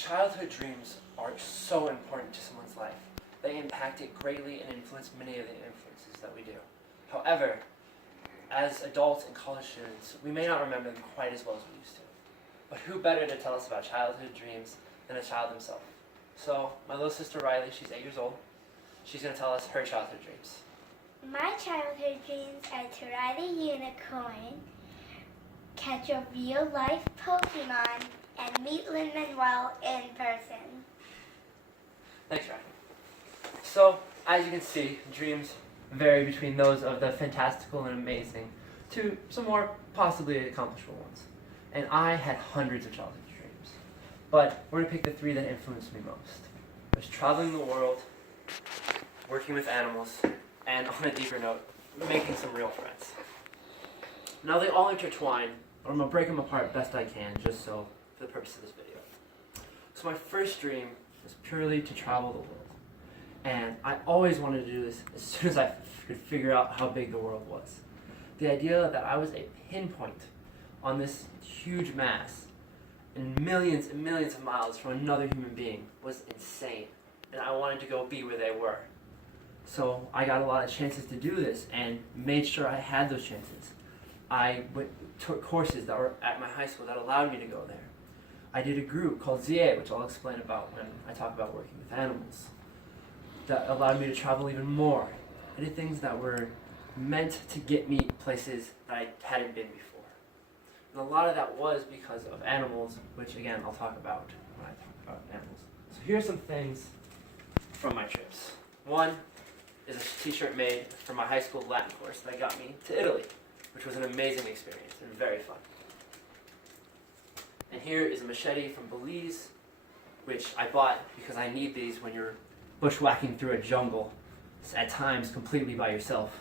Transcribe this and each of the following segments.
Childhood dreams are so important to someone's life. They impact it greatly and influence many of the influences that we do. However, as adults and college students, we may not remember them quite as well as we used to. But who better to tell us about childhood dreams than a child himself? So, my little sister Riley, she's 8 years old. She's going to tell us her childhood dreams. My childhood dreams are to ride a unicorn, catch a real-life Pokemon, and meet Lin-Manuel in person. Thanks, Riley. So, as you can see, dreams vary between those of the fantastical and amazing to some more possibly accomplishable ones. And I had hundreds of childhood dreams. But we're going to pick the 3 that influenced me most. It was traveling the world, working with animals, and on a deeper note, making some real friends. Now they all intertwine, but I'm going to break them apart best I can, just so for the purpose of this video. So my first dream was purely to travel the world. And I always wanted to do this as soon as I could figure out how big the world was. The idea that I was a pinpoint on this huge mass and millions of miles from another human being was insane. And I wanted to go be where they were. So I got a lot of chances to do this and made sure I had those chances. I took courses that were at my high school that allowed me to go there. I did a group called ZA, which I'll explain about when I talk about working with animals, that allowed me to travel even more. I did things that were meant to get me places that I hadn't been before. And a lot of that was because of animals, which again I'll talk about when I talk about animals. So here's some things from my trips. One is a t-shirt made for my high school Latin course that got me to Italy, which was an amazing experience and very fun. And here is a machete from Belize, which I bought because I need these when you're bushwhacking through a jungle, at times completely by yourself.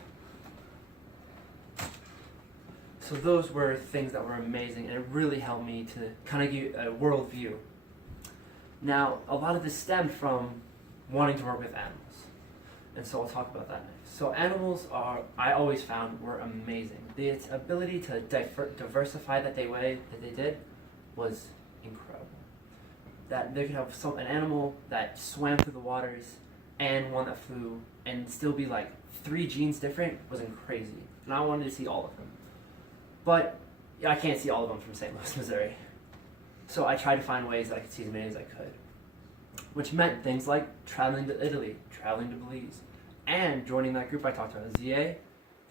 So those were things that were amazing, and it really helped me to kind of give a world view. Now, a lot of this stemmed from wanting to work with animals, and so I'll talk about that next. So animals I always found were amazing. The ability to diversify that they did was incredible. That they could have an animal that swam through the waters and one that flew and still be like 3 genes different was crazy. And I wanted to see all of them. But I can't see all of them from St. Louis, Missouri. So I tried to find ways that I could see as many as I could. Which meant things like traveling to Italy, traveling to Belize, and joining that group I talked about, ZA,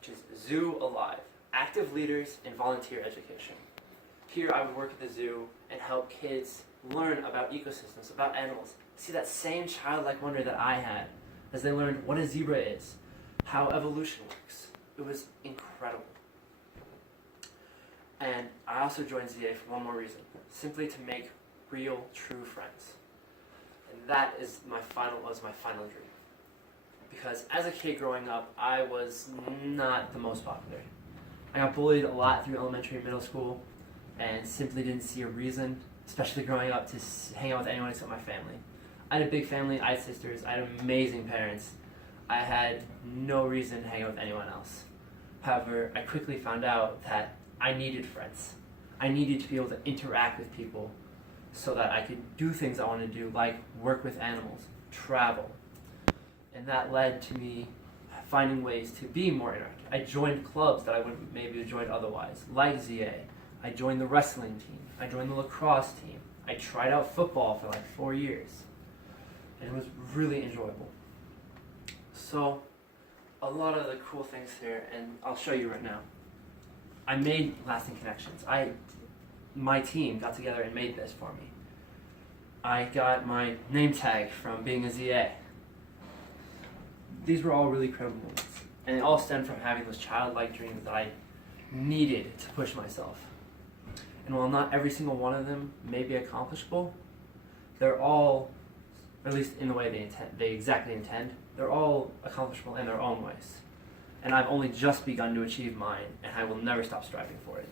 which is Zoo Alive, Active Leaders in Volunteer Education. Here I would work at the zoo and help kids learn about ecosystems, about animals, see that same childlike wonder that I had as they learned what a zebra is, how evolution works. It was incredible. And I also joined ZA for one more reason, simply to make real, true friends. And that is my final dream. Because as a kid growing up, I was not the most popular. I got bullied a lot through elementary and middle school, and simply didn't see a reason, especially growing up, to hang out with anyone except my family. I had a big family, I had sisters, I had amazing parents. I had no reason to hang out with anyone else. However, I quickly found out that I needed friends. I needed to be able to interact with people so that I could do things I wanted to do, like work with animals, travel. And that led to me finding ways to be more interactive. I joined clubs that I wouldn't maybe have joined otherwise, like ZA. I joined the wrestling team. I joined the lacrosse team. I tried out football for like 4 years. And it was really enjoyable. So, a lot of the cool things here, and I'll show you right now. I made lasting connections. My team got together and made this for me. I got my name tag from being a ZA. These were all really credible moments. And they all stemmed from having those childlike dreams that I needed to push myself. And while not every single one of them may be accomplishable, they're all, or at least in the way they exactly intend, they're all accomplishable in their own ways. And I've only just begun to achieve mine, and I will never stop striving for it.